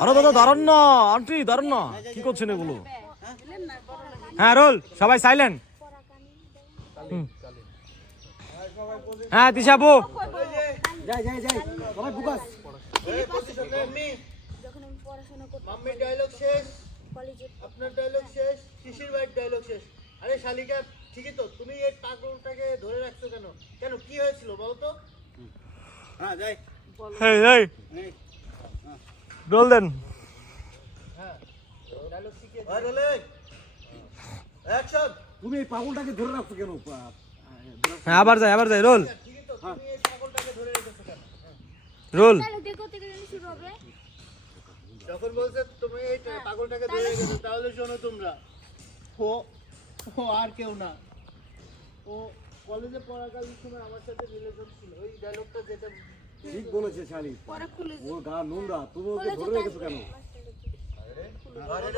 আরে দাদা দাঁড়ান না। আন্টি দাঁড়ান না। কি করছেন এগুলো? হ্যাঁ রোল সবাই সাইলেন্ট হ্যাঁ দিশাবু যাই যাই যাই। সবাই ফোকাস যখন আমি পড়াশোনা করতাম মাম্মি ডায়লগ শেষ। আপনার ডায়লগ শেষ। শিশির ভাইয়ের ডায়লগ শেষ। আরে শালিকা ঠিকই তো। তুমি এই পাগলটাকে ধরে রাখছো কেন? কেন? কি হয়েছিল বলো তো? হ্যাঁ যাই। এই এই রোল দেন হ্যাঁ তুমি এই পাগলটাকে ধরে রাখছো কেন হ্যাঁ আবার যাই আবার যাই রোল ঠিকই তো তুমি এই পাগলটাকে ধরে রেখেছো কেন? রোল তাহলে দেখো থেকে জানি শুরু হবে। যখন বলছে তুমি এই পাগলটাকে ধরে রেখেছো তাহলে শোনো তোমরা। ও ও আর কেউ না। ও কলেজে পড়াকালীন সময় আমার সাথে রিলেশন ছিল। ওই ডায়লগটা যেটা ঠিক বলেছে শালি। ওর গা নোংরা। তুমি ওকে ধরে রেখেছো কেন? আরে